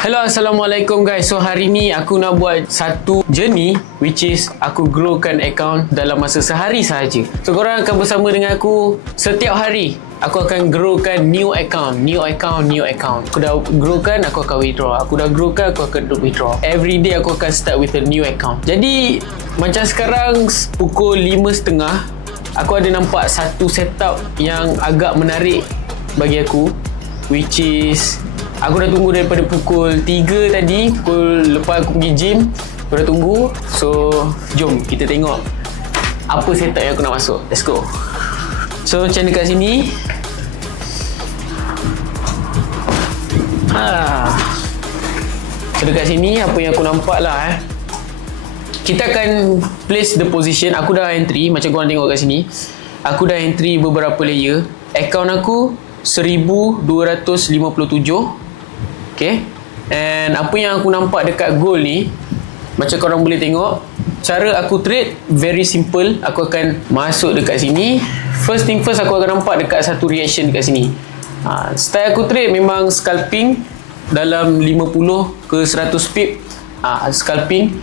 Hello, Assalamualaikum guys. So hari ni aku nak buat satu journey which is aku growkan account dalam masa sehari sahaja. So korang akan bersama dengan aku setiap hari. Aku akan growkan new account. Aku dah growkan, aku akan withdraw. Aku dah growkan, aku akan withdraw. Every day aku akan start with a new account. Jadi macam sekarang pukul 5.30, aku ada nampak satu setup yang agak menarik bagi aku, which is aku dah tunggu daripada pukul 3 tadi. Lepas aku pergi gym, aku dah tunggu. So jom kita tengok apa setup yang aku nak masuk. Let's go. So macam dekat sini, so dekat sini apa yang aku nampak lah kita akan place the position. Aku dah entry, macam korang tengok kat sini, aku dah entry beberapa layer. Account aku 1257. Okay. And apa yang aku nampak dekat goal ni, macam korang boleh tengok, cara aku trade very simple. Aku akan masuk dekat sini. First thing first, aku akan nampak dekat satu reaction dekat sini. Style aku trade memang scalping dalam 50 ke 100 pip. Scalping.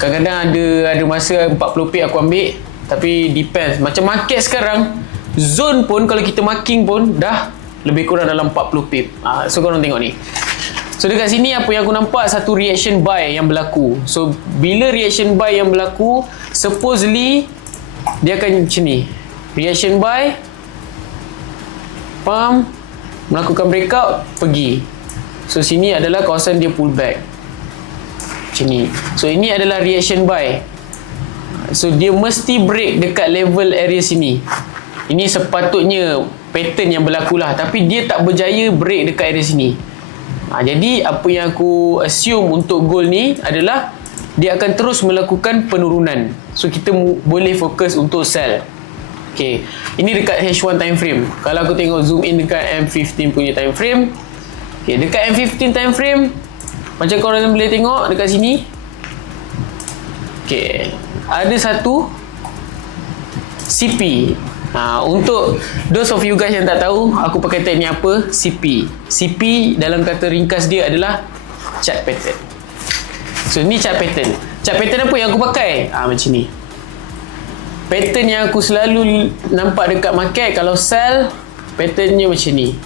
Kadang-kadang ada masa 40 pip aku ambil. Tapi depends. Macam market sekarang, zone pun kalau kita marking pun dah lebih kurang dalam 40 pip. So korang tengok ni. So dekat sini apa yang aku nampak, satu reaction buy yang berlaku. So bila reaction buy yang berlaku, supposedly dia akan macam ni. Reaction buy, pump, melakukan breakout, pergi. So sini adalah kawasan dia pullback macam ni. So ini adalah reaction buy. So dia mesti break dekat level area sini. Ini sepatutnya pattern yang berlaku lah, tapi dia tak berjaya break dekat area sini. Jadi apa yang aku assume untuk goal ni adalah dia akan terus melakukan penurunan. So kita boleh fokus untuk sell. Okay, ini dekat H1 time frame. Kalau aku tengok zoom in dekat M15 punya time frame, okay, dekat M15 time frame macam korang boleh tengok dekat sini, okay, ada satu CP. Untuk those of you guys yang tak tahu aku pakai teknik apa, CP. CP dalam kata ringkas dia adalah chart pattern. So ni chart pattern. Chart pattern apa yang aku pakai? Macam ni. Pattern yang aku selalu nampak dekat market kalau sell, patternnya macam ni.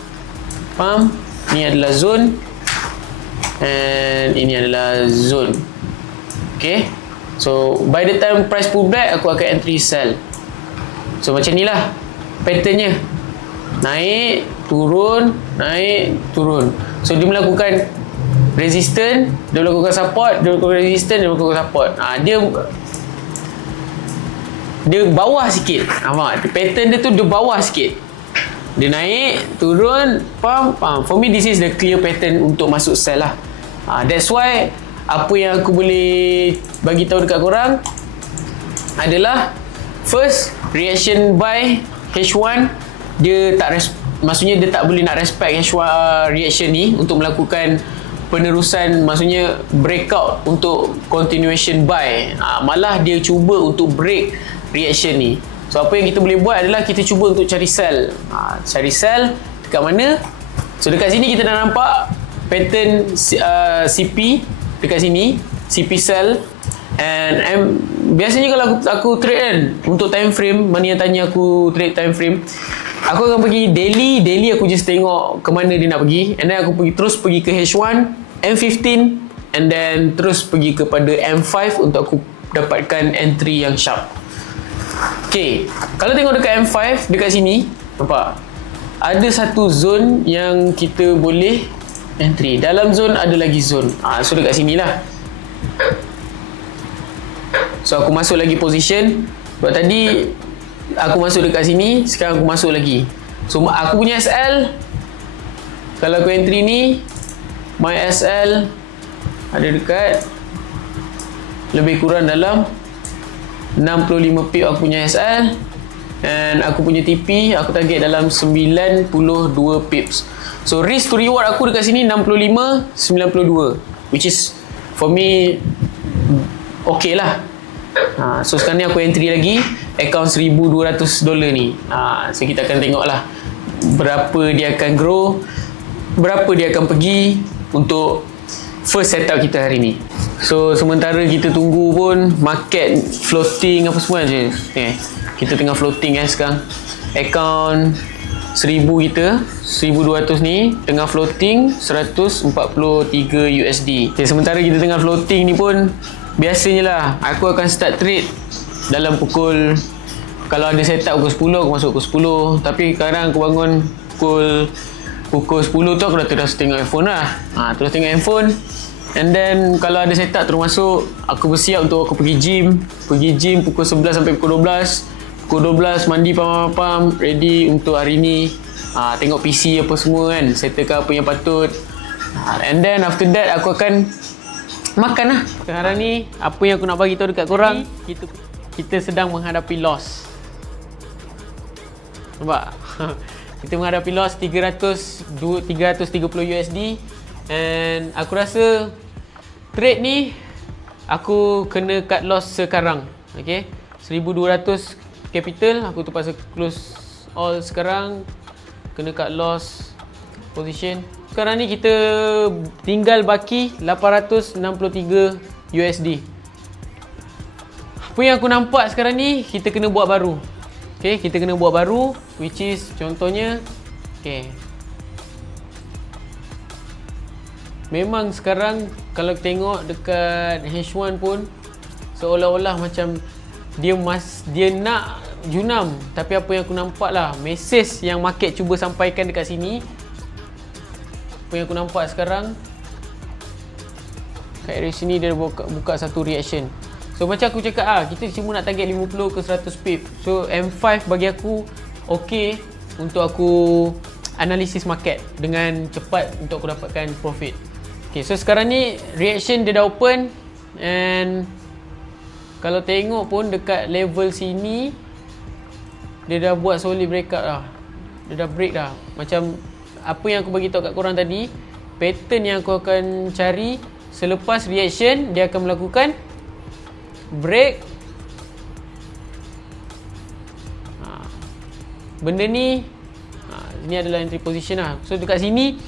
Faham? Ni adalah zone and ini adalah zone. Okay. So by the time price pullback, aku akan entry sell. So macam ni lah patternnya. Naik, turun, naik, turun. So dia melakukan resistance, dia melakukan support, dia melakukan resistance, dia melakukan support. Dia bawah sikit. Pattern dia tu dia bawah sikit. Dia naik, turun, pump. For me this is the clear pattern untuk masuk sell lah. That's why apa yang aku boleh bagi tahu dekat korang adalah first reaction buy H1, dia tak maksudnya dia tak boleh nak respect H1 reaction ni untuk melakukan penerusan, maksudnya breakout untuk continuation buy. Malah dia cuba untuk break reaction ni. So apa yang kita boleh buat adalah kita cuba untuk cari sell. Cari sell dekat mana? So dekat sini kita dah nampak pattern CP dekat sini, CP sell. And biasanya kalau aku trade kan, untuk time frame, mana yang tanya aku trade time frame, aku akan pergi daily aku just tengok ke mana dia nak pergi, and then aku terus pergi ke H1, M15, and then terus pergi kepada M5 untuk aku dapatkan entry yang sharp. Okay, kalau tengok dekat M5 dekat sini, nampak ada satu zone yang kita boleh entry. Dalam zone ada lagi zone. So dekat sini lah. So aku masuk lagi position. Sebab tadi aku masuk dekat sini, sekarang aku masuk lagi. So aku punya SL, kalau aku entry ni, my SL ada dekat lebih kurang dalam 65 pip aku punya SL. And aku punya TP aku target dalam 92 pips. So risk to reward aku dekat sini 65, 92, which is for me okay lah. So sekarang ni aku entry lagi account $1,200 ni. So kita akan tengok lah berapa dia akan grow, berapa dia akan pergi untuk first setup kita hari ni. So sementara kita tunggu pun market floating apa semua je. Kita tengah floating sekarang. Account 1000 kita 1200 ni tengah floating 143 USD. Sementara kita tengah floating ni pun biasanya lah aku akan start trade dalam pukul, kalau ada setup pukul 10 aku masuk pukul 10. Tapi sekarang aku bangun pukul 10 tu aku dah terus tengok handphone lah. Terus tengok handphone. And then kalau ada setup terus masuk, aku bersiap untuk aku pergi gym pukul 11 sampai pukul 12. Pukul 12 mandi pam, ready untuk hari ni. Tengok PC apa semua kan, settlekan apa yang patut. And then after that aku akan makan lah. Sekarang ni apa yang aku nak bagi tahu dekat korang, kita sedang menghadapi loss. Nampak? Kita menghadapi loss 330 USD. And aku rasa trade ni aku kena cut loss sekarang. Okay, 1200 capital aku terpaksa close all sekarang, kena cut loss position. Sekarang ni kita tinggal baki 863 USD. Apa yang aku nampak sekarang ni, kita kena buat baru. Okay, kita kena buat baru, which is contohnya, okay, memang sekarang kalau tengok dekat H1 pun seolah-olah macam dia nak junam. Tapi apa yang aku nampak lah, message yang market cuba sampaikan dekat sini, apa yang aku nampak sekarang kat area sini, dia buka satu reaction. So macam aku cakap kita cuma nak target 50 ke 100 pip. So M5 bagi aku okay untuk aku analisis market dengan cepat untuk aku dapatkan profit. Okay, so sekarang ni reaction dia dah open. And kalau tengok pun dekat level sini dia dah buat solid breakout dah. Dia dah break dah. Macam apa yang aku bagi tahu kat korang tadi, pattern yang aku akan cari selepas reaction, dia akan melakukan break. Benda ni ini adalah entry position lah. So dekat sini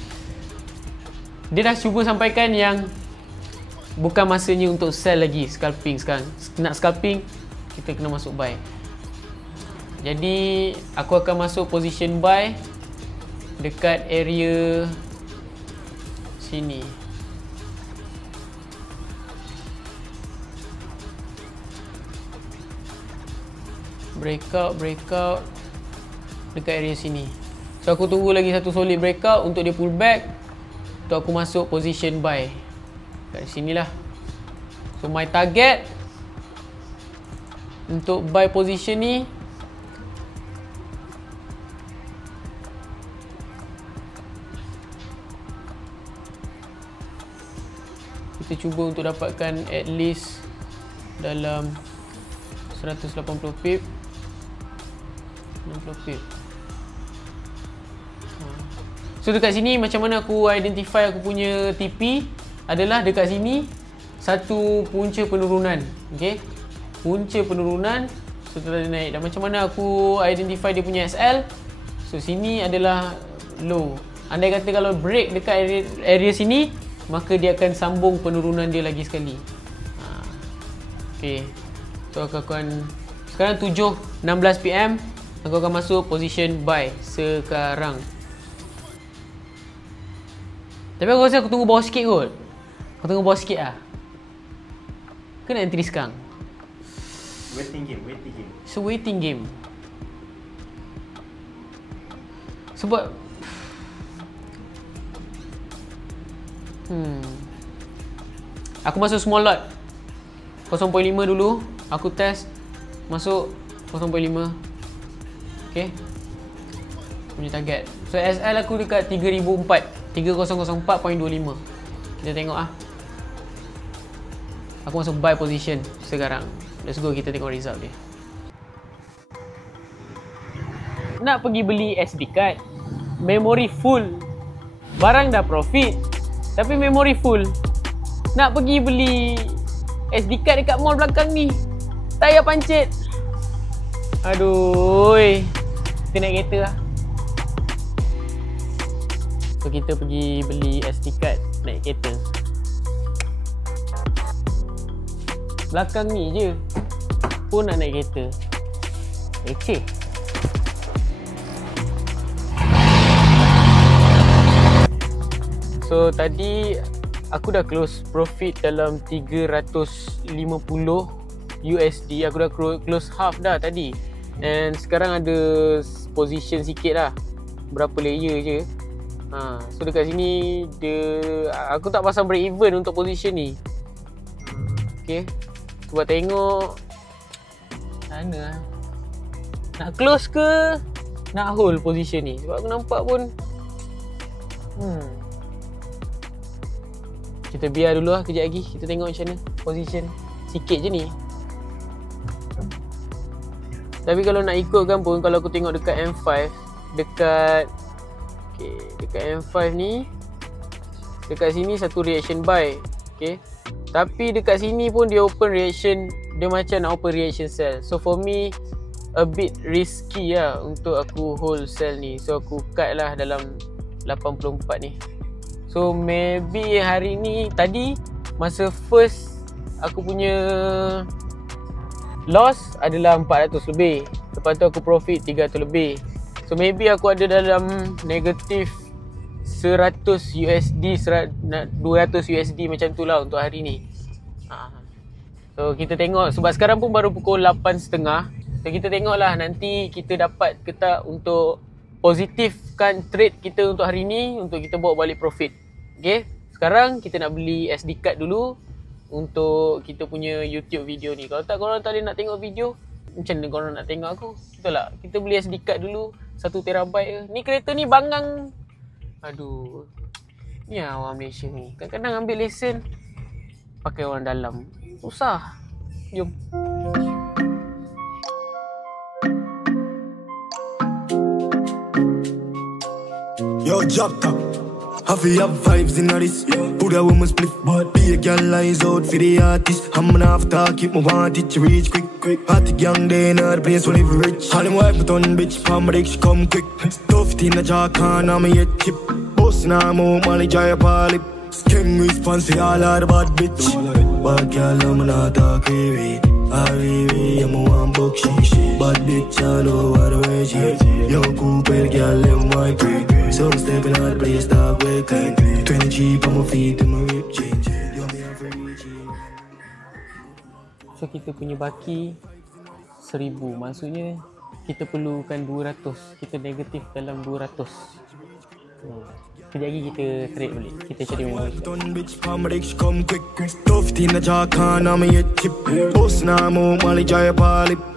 dia dah cuba sampaikan yang bukan masanya untuk sell lagi, scalping sekarang. Nak scalping, kita kena masuk buy. Jadi aku akan masuk position buy dekat area sini. Breakout dekat area sini. So aku tunggu lagi satu solid breakout untuk dia pull back, untuk aku masuk position buy kat sini lah. So my target untuk buy position ni kita cuba untuk dapatkan at least dalam 180 pip, 60 pip. So dekat sini macam mana aku identify aku punya TP adalah dekat sini satu punca penurunan. Okay, punca penurunan setelah dia naik. Dan macam mana aku identify dia punya SL? So sini adalah low. Andai kata kalau break dekat area sini, maka dia akan sambung penurunan dia lagi sekali. Okay, so aku akan sekarang 7.16 PM, aku akan masuk position buy sekarang. Tapi aku rasa aku tunggu bawah sikit kot. Aku tunggu bawah sikit lah. Kena entry sekarang. Waiting game. So waiting game. Sebab aku masuk small lot 0.5 dulu. Aku test masuk 0.5. Okay, punya target. So SL aku dekat 3004.25. Kita tengok ah. Aku masuk buy position sekarang. Let's go, kita tengok result dia. Nak pergi beli SD card, memory full, barang dah profit, tapi memory full. Nak pergi beli SD card dekat mall belakang ni, tak payah pancit. Aduh, kita naik kereta lah. So kita pergi beli SD card naik kereta. belakang ni je pun nak naik kereta. Leceh. So tadi aku dah close profit dalam 350 USD. Aku dah close half dah tadi. And sekarang ada position sikit lah, berapa layer je. So dekat sini aku tak pasang break even untuk position ni. Okay, cuba tengok mana nak close ke nak hold position ni. Sebab aku nampak pun kita biar dulu lah kejap lagi. Kita tengok macam mana position. Sikit je ni. Tapi kalau nak ikutkan pun, kalau aku tengok dekat M5, dekat M5 ni, dekat sini satu reaction buy. Okay, tapi dekat sini pun dia open reaction. Dia macam nak open reaction sell. So for me a bit risky lah untuk aku hold sell ni. So aku cut lah dalam 84 ni. So maybe hari ni, tadi masa first aku punya loss adalah 400 lebih. Lepas tu aku profit 300 lebih. So maybe aku ada dalam negatif 100 USD, 200 USD macam tu lah untuk hari ni. So kita tengok, sebab sekarang pun baru pukul 8.30. So kita tengok lah nanti kita dapat ke tak untuk positifkan trade kita untuk hari ni, untuk kita bawa balik profit. Okay, sekarang kita nak beli SD card dulu untuk kita punya YouTube video ni. Kalau tak korang tak boleh nak tengok video, macam mana korang nak tengok aku? Betul tak? Kita beli SD card dulu 1 terabyte je. Ni kereta ni bangang. Aduh, ni lah orang Malaysia ni. Kadang-kadang ambil lesen pakai orang dalam. Susah. Jom. Yo, drop top. Have you have vibes in this? Put a woman split, but be a girl lines out for the artist. I'm gonna have to keep my want it to reach quick. Hot young day in the place when live rich. All them wife but on bitch, palm break she come quick. Stuffed in the jar can, I'm a yet chip. Boss now more money, try a palip. Skin response to all of the bad bitch. Bad girl, I'm not talk heavy. I'm a one book she. Bad bitch, I know what the way she. Yo, Cooper girl, them white quick. So I'm stepping out the place, stop waking. 20 cheap on my feet and my rib change. So kita punya baki 1000. Maksudnya kita perlukan 200. Kita negatif dalam 200. Kejap lagi kita trade balik. Kita cari rumah.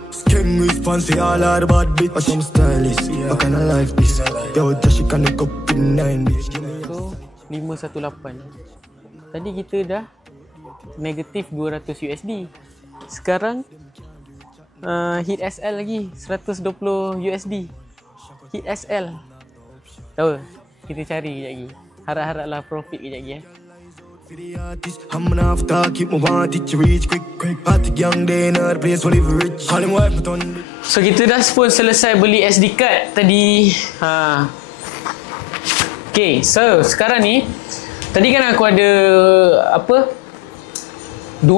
Skin response to all of the bad bitch. But I'm stylish, what kind of life this? Yo, just she can look up in 9 bitch. So 518. Tadi kita dah negatif 200 USD. Sekarang hit SL lagi 120 USD. Hit SL. Tahu, kita cari kejap lagi. Harap-haraplah profit kejap lagi. I'm gonna have to keep my want it to reach quick. Hot young day in the place when live rich. All them wife but on. So kita dah pun selesai beli SD card tadi. Okay, so sekarang ni tadi kan aku ada 200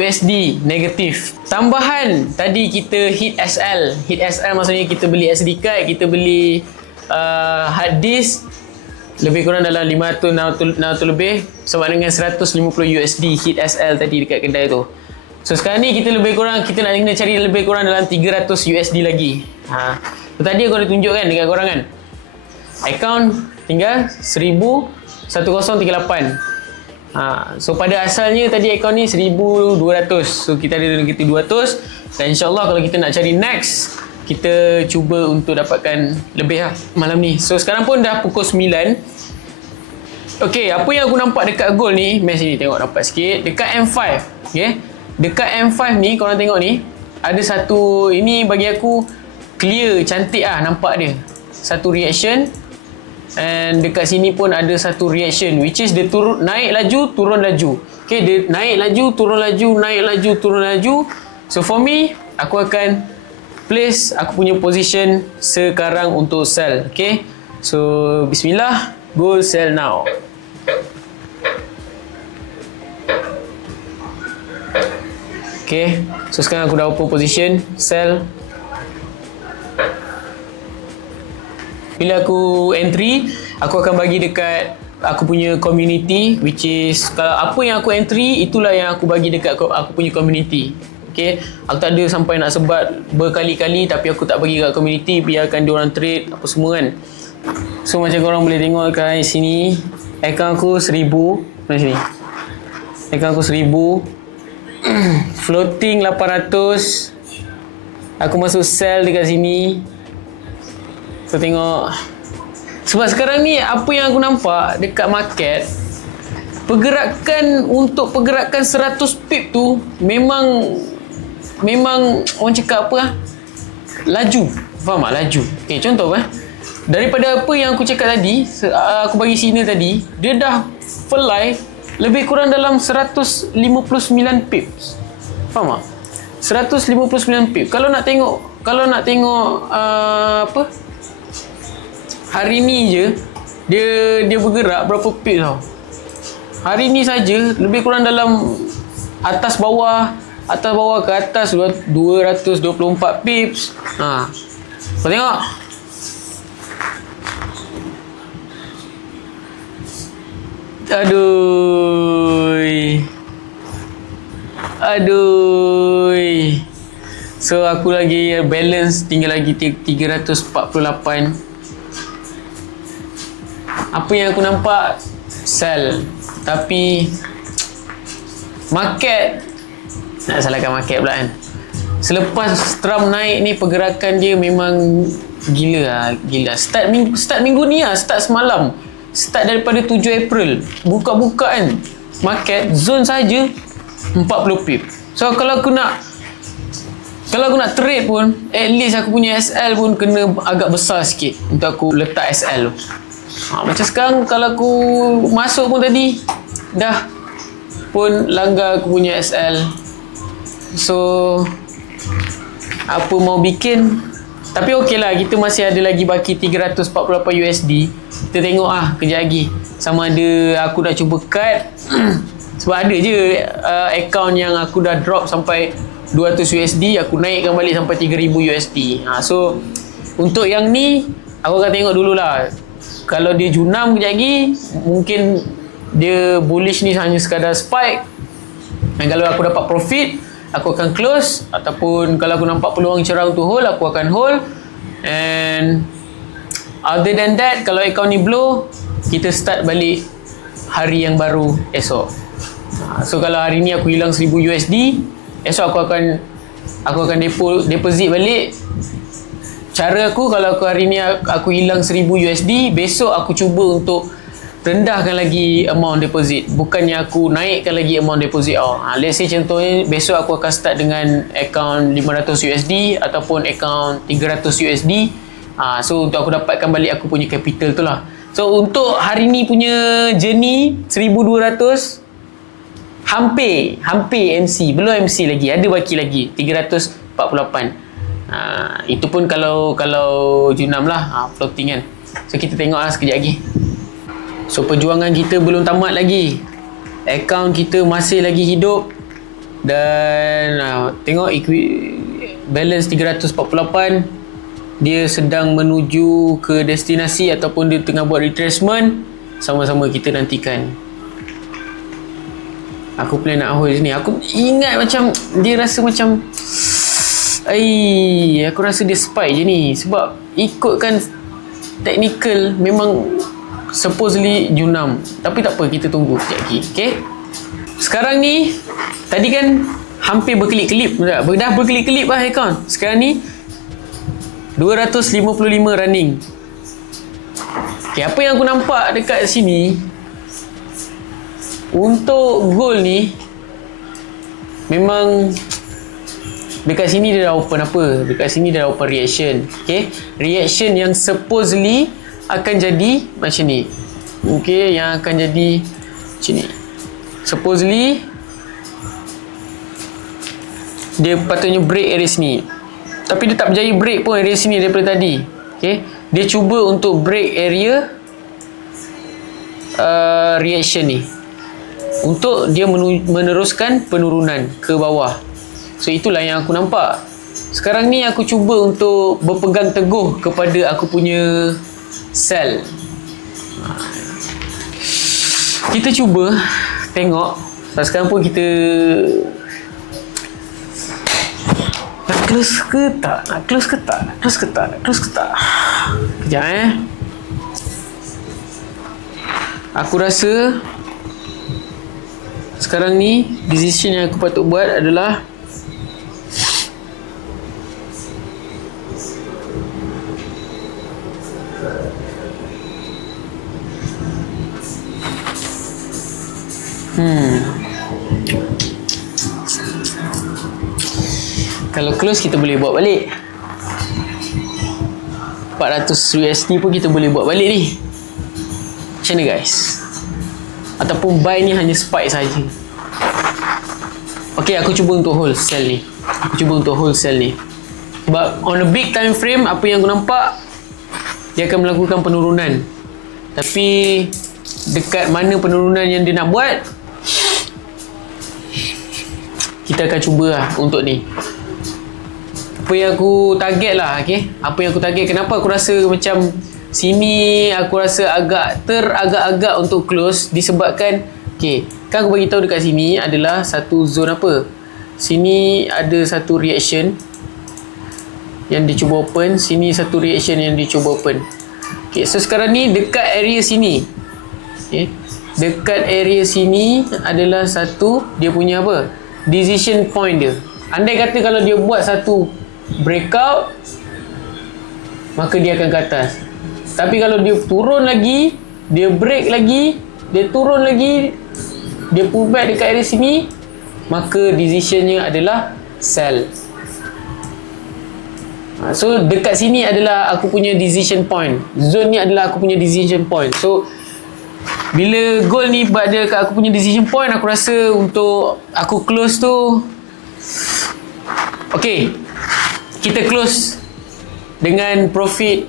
USD negatif. Tambahan tadi kita hit SL. Hit SL maksudnya kita beli SD card, kita beli hard disk lebih kurang dalam 500 lebih, sama dengan 150 USD hit SL tadi dekat kedai tu. So sekarang ni kita lebih kurang, kita nak kena cari lebih kurang dalam 300 USD lagi. So, tadi aku ada tunjukkan dekat korang kan, account tinggal 1038. So pada asalnya tadi account ni 1200. So kita ada kita 200. Dan insyaAllah kalau kita nak cari next, kita cuba untuk dapatkan lebih lah malam ni. So sekarang pun dah pukul 9. Okay, apa yang aku nampak dekat gold ni, mess ni tengok nampak sikit. Dekat M5, okay, dekat M5 ni korang tengok ni, ada satu, ini bagi aku clear, cantik lah nampak dia. Satu reaction. And dekat sini pun ada satu reaction, which is dia turun, naik laju, turun laju. Okay, dia naik laju, turun laju, naik laju, turun laju. So for me, aku akan place aku punya position sekarang untuk sell. Okay, so bismillah, go sell now. Okay, so sekarang aku dah open position sell. Bila aku entry, aku akan bagi dekat aku punya community, which is kalau apa yang aku entry, itulah yang aku bagi dekat aku punya community. Okay, aku tak ada sampai nak sebat berkali-kali, tapi aku tak bagi kat community, biarkan diorang trade apa semua kan. So macam korang boleh tengok kat sini, account aku 1000 mana sini, account aku 1000 floating 800. Aku masuk sell dekat sini. So tengok, sebab sekarang ni apa yang aku nampak dekat market, pergerakan untuk pergerakan 100 pip tu memang orang cakap apa lah, laju. Faham tak? Laju. Okay, contoh daripada apa yang aku cakap tadi, aku bagi signal tadi, dia dah fly lebih kurang dalam 159 pips. Faham tak? 159 pips. Kalau nak tengok apa, hari ni je dia bergerak berapa pips tau. Hari ni saja lebih kurang dalam atas bawah ke atas 224 pips. Kau tengok. Aduh. So aku lagi balance tinggal lagi 348. Apa yang aku nampak, sell. Tapi market, nak salahkan market pula kan. Selepas Trump naik ni, pergerakan dia memang gila. Start minggu ni lah, start semalam. Start daripada 7 April. Buka-buka kan, market zone saja 40 pip. So kalau aku nak trade pun, at least aku punya SL pun kena agak besar sikit untuk aku letak SL tu. Macam sekarang kalau aku masuk pun tadi dah pun langgar aku punya SL. So apa mau bikin, tapi okey lah, kita masih ada lagi baki 348 USD. Kita tengok kejap lagi sama ada aku nak cuba cut sebab ada je account yang aku dah drop sampai 200 USD, aku naikkan balik sampai 3000 USD. So untuk yang ni aku akan tengok dululah. Kalau dia junam kejap lagi, mungkin dia bullish ni hanya sekadar spike. Dan kalau aku dapat profit, aku akan close. Ataupun kalau aku nampak peluang cerah untuk hold, aku akan hold. And other than that, kalau account ni blow, kita start balik hari yang baru esok. So kalau hari ni aku hilang 1000 USD, esok aku akan deposit balik. Cara aku, kalau aku hari ni aku hilang 1000 USD, besok aku cuba untuk rendahkan lagi amount deposit, bukannya aku naikkan lagi amount deposit. Let's say contohnya besok aku akan start dengan account 500 USD ataupun account 300 USD. So untuk aku dapatkan balik aku punya capital tu lah. So untuk hari ni punya journey 1200, hampir MC, belum MC lagi, ada baki lagi 348. Itu pun kalau junam lah, floating kan. So kita tengok sekejap lagi. So perjuangan kita belum tamat lagi, account kita masih lagi hidup. Dan tengok balance 348, dia sedang menuju ke destinasi ataupun dia tengah buat retracement. Sama-sama kita nantikan. Aku plan nak hold ni. Aku ingat macam dia rasa macam aku rasa dia spy je ni. Sebab ikutkan technical memang supposedly junam. Tapi tak apa, kita tunggu sekejap lagi. Okay, sekarang ni, tadi kan hampir berkelip-kelip. Dah berkelip-kelip lah account. Sekarang ni 255 running. Okay, apa yang aku nampak dekat sini, untuk gold ni memang dekat sini dia dah open apa? Dekat sini dia dah open reaction. Okay, reaction yang supposedly akan jadi macam ni. Okay, yang akan jadi macam ni. Supposedly dia patutnya break area sini, tapi dia tak berjaya break pun area sini daripada tadi. Okay, dia cuba untuk break area reaction ni untuk dia meneruskan penurunan ke bawah. So itulah yang aku nampak. Sekarang ni aku cuba untuk berpegang teguh kepada aku punya sel. Kita cuba tengok. Sekarang pun kita nak close ke tak? Nak close ke tak? Nak close ke tak? Nak close ke tak? Kejap Aku rasa sekarang ni decision yang aku patut buat adalah kalau close kita boleh buat balik 400 USD pun kita boleh buat balik ni. Macam mana guys? Ataupun buy ni hanya spike saja. Ok, aku cuba untuk hold sell ni. Sebab on a big time frame, apa yang aku nampak, dia akan melakukan penurunan. Tapi dekat mana penurunan yang dia nak buat, kita akan cuba lah untuk ni. Apa yang aku target lah, okay? Apa yang aku target, kenapa aku rasa macam sini aku rasa agak-agak untuk close, disebabkan okay, kan aku bagi tahu dekat sini adalah satu zone apa. Sini ada satu reaction yang dicuba open, sini satu reaction yang dicuba open. Okay, so sekarang ni dekat area sini. Okay, dekat area sini adalah satu dia punya apa? Decision point dia. Andai kata kalau dia buat satu breakout, maka dia akan ke atas. Tapi kalau dia turun lagi, dia break lagi, dia turun lagi, dia pull back dekat area sini, maka decisionnya adalah sell. So dekat sini adalah aku punya decision point. Zone ni adalah aku punya decision point. So bila gold ni berada kat aku punya decision point, aku rasa untuk aku close tu, okay, kita close dengan profit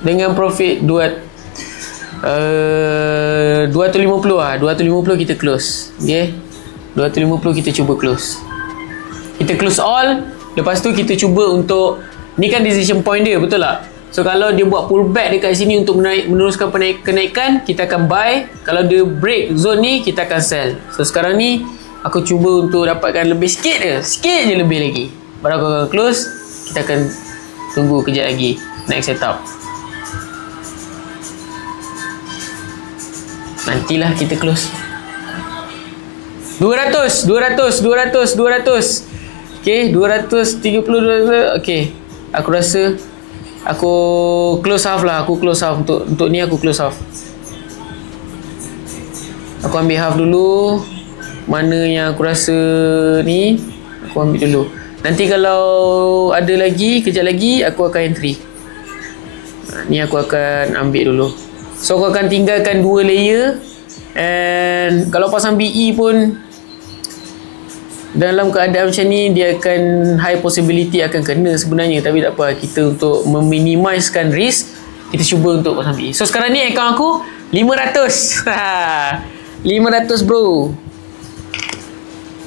250 lah. 250 kita close. Okay, 250 kita cuba close. Kita close all. Lepas tu kita cuba untuk, ni kan decision point dia, betul tak? So kalau dia buat pullback dekat sini untuk meneruskan kenaikan, kita akan buy. Kalau dia break zone ni, kita akan sell. So sekarang ni aku cuba untuk dapatkan lebih sikit je lebih lagi. Baru aku akan close. Kita akan tunggu kejap lagi next setup. Nantilah kita close 200. Okay, 230. Okay, aku rasa aku close half lah. Untuk ni aku close half. Aku ambil half dulu. Mana yang aku rasa ni, aku ambil dulu. Nanti kalau ada lagi, kejap lagi aku akan entry. Ni aku akan ambil dulu. So aku akan tinggalkan 2 layer. And kalau pasang BE pun dalam keadaan macam ni, dia akan high possibility akan kena sebenarnya. Tapi tak apa, kita untuk meminimizekan risk, kita cuba untuk pasang BE. So sekarang ni account aku 500. 500 bro.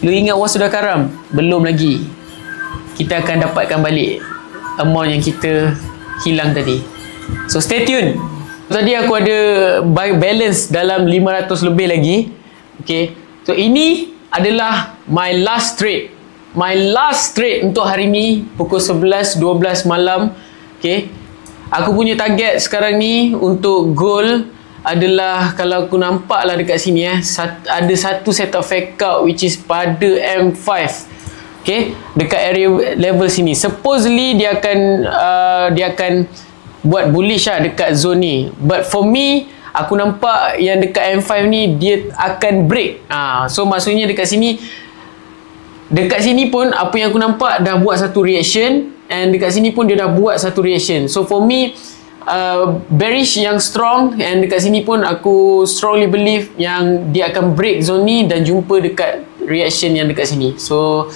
Lu ingat was sudah karam? Belum lagi. Kita akan dapatkan balik amount yang kita hilang tadi. So stay tune. Tadi aku ada buy balance dalam 500 lebih lagi. Okay, so ini adalah my last trade. My last trade untuk hari ni pukul 11-12 malam. Okay, aku punya target sekarang ni untuk gold adalah, kalau aku nampak lah dekat sini ada satu set of fake out which is pada M5. Okay, dekat area level sini supposedly dia akan buat bullish lah dekat zone ni. But for me, aku nampak yang dekat M5 ni dia akan break. So maksudnya dekat sini pun apa yang aku nampak dah buat satu reaction, and dekat sini pun dia dah buat satu reaction. So for me, bearish yang strong, and dekat sini pun aku strongly believe yang dia akan break zone ni dan jumpa dekat reaction yang dekat sini. So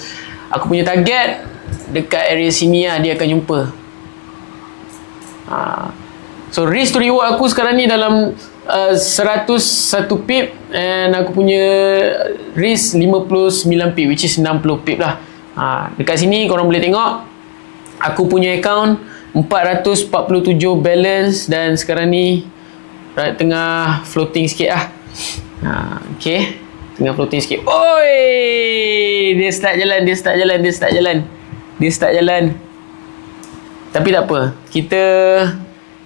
aku punya target dekat area sini lah dia akan jumpa. So risk to reward aku sekarang ni dalam 101 pip and aku punya risk 59 pip, which is 60 pip lah. Dekat sini korang boleh tengok aku punya account 447 balance dan sekarang ni tengah floating sikit lah. Okay, tengah floating sikit. Oi, dia start jalan. Tapi tak apa,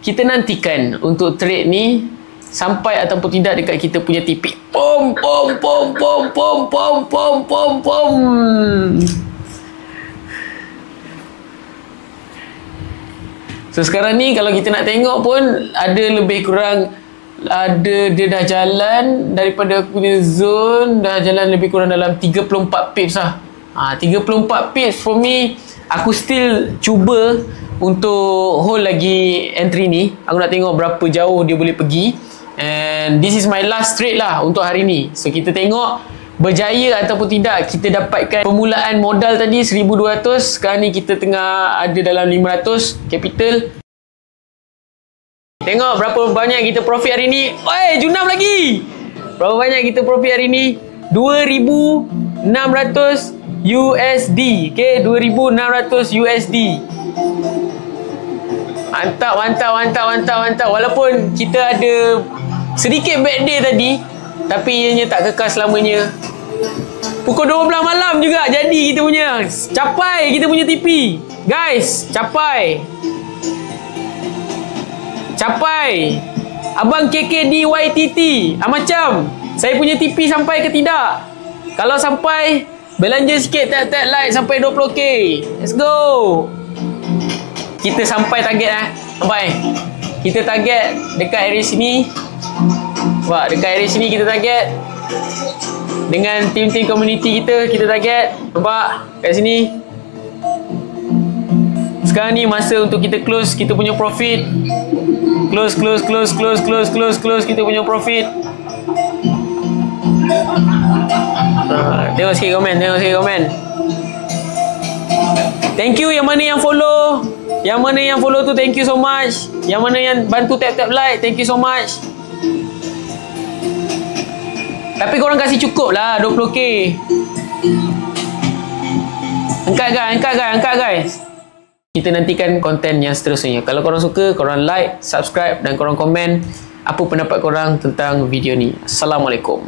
kita nantikan untuk trade ni sampai ataupun tidak dekat kita punya TP. Pom. So sekarang ni kalau kita nak tengok pun ada lebih kurang, dia dah jalan daripada aku punya zone, dah jalan lebih kurang dalam 34 pips lah. 34 pips for me, aku still cuba untuk hold lagi entry ni. Aku nak tengok berapa jauh dia boleh pergi, and this is my last trade lah untuk hari ni. So kita tengok berjaya ataupun tidak. Kita dapatkan permulaan modal tadi 1200, sekarang ni kita tengah ada dalam 500 capital. Tengok berapa banyak kita profit hari ni. Junam lagi. Berapa banyak kita profit hari ni? 2,600 USD. Okay, 2,600 USD. Mantap. Walaupun kita ada sedikit bad day tadi, tapi ianya tak kekal selamanya. Pukul 12 malam juga jadi kita punya. Capai kita punya TP. Guys, capai. Abang KKDYTT. Macam saya punya TP sampai ke tidak? Kalau sampai, belanja sikit, tap like sampai 20k. Let's go. Kita sampai target Sampai. Kita target dekat area sini. Wah, dekat area sini kita target. Dengan tim-tim community kita target. Nampak? Kat sini. Sekarang ni masa untuk kita close kita punya profit. Close kita punya profit. Tengok sikit komen. Thank you yang mana yang follow. Yang mana yang follow tu thank you so much. Yang mana yang bantu tap like, thank you so much. Tapi korang kasih cukup lah 20k. Angkat guys. Kita nantikan konten yang seterusnya. Kalau korang suka, korang like, subscribe dan korang komen apa pendapat korang tentang video ni. Assalamualaikum.